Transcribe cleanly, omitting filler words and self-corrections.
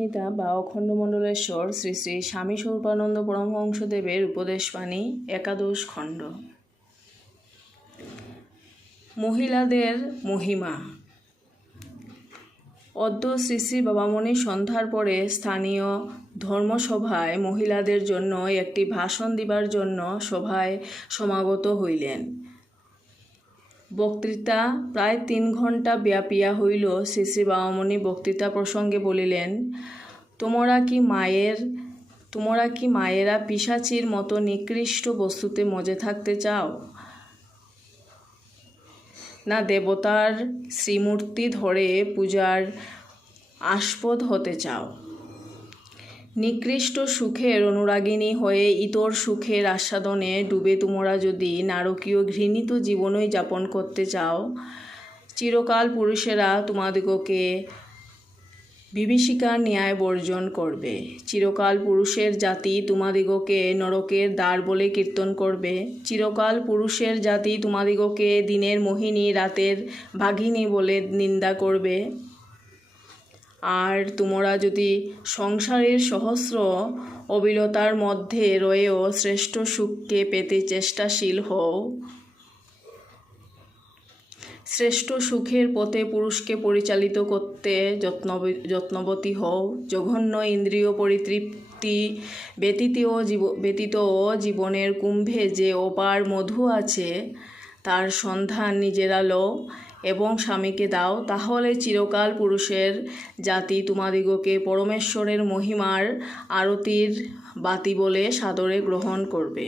সংহিতা বা অখণ্ডমণ্ডলেশ্বর শ্রী শ্রী স্বামী স্বরূপানন্দ পরমহংসদেবের উপদেশবাণী, একাদশ খণ্ড। মহিলাদের মহিমা। অদ্য শ্রী শ্রী বাবামণি সন্ধ্যার পরে স্থানীয় ধর্মসভায় মহিলাদের জন্য একটি ভাষণ দিবার জন্য সভায় সমাগত হইলেন। বক্তৃতা প্রায় 3 ঘণ্টা ব্যাপিয়া হইল। শ্রী শ্রী বাবামণি বক্তৃতা প্রসঙ্গে বলিলেন, তোমরা কি মায়েরা পিশাচির মতো নিকৃষ্ট বস্তুতে মজে থাকতে চাও, না দেবতার শ্রীমূর্তি ধরে পূজার আস্পদ হতে চাও? নিকৃষ্ট সুখের অনুরাগিণী হয়ে ইতর সুখের আস্বাদনে ডুবে তোমরা যদি নারকীয় ঘৃণিত জীবনই যাপন করতে চাও, চিরকাল পুরুষেরা তোমাদিগকে বিভীষিকার ন্যায় বর্জন করবে। চিরকাল পুরুষের জাতি তোমাদিগকে নরকের দ্বার বলে কীর্তন করবে। চিরকাল পুরুষের জাতি তোমাদিগকে দিনের মোহিনী, রাতের ভাগিনী বলে নিন্দা করবে। আর তোমরা যদি সংসারের সহস্র অবিলতার মধ্যে রয়েও শ্রেষ্ঠ সুখকে পেতে চেষ্টাশীল হও, শ্রেষ্ঠ সুখের পথে পুরুষকে পরিচালিত করতে যত্নবতী হও, জঘন্য ইন্দ্রিয় পরিতৃপ্তি ব্যতীত জীবনের কুম্ভে যে অপার মধু আছে তার সন্ধান নিজেরা লও এবং স্বামীকে দাও, তাহলে চিরকাল পুরুষের জাতি তোমাদিগকে পরমেশ্বরের মহিমার আরতির বাতি বলে সাদরে গ্রহণ করবে।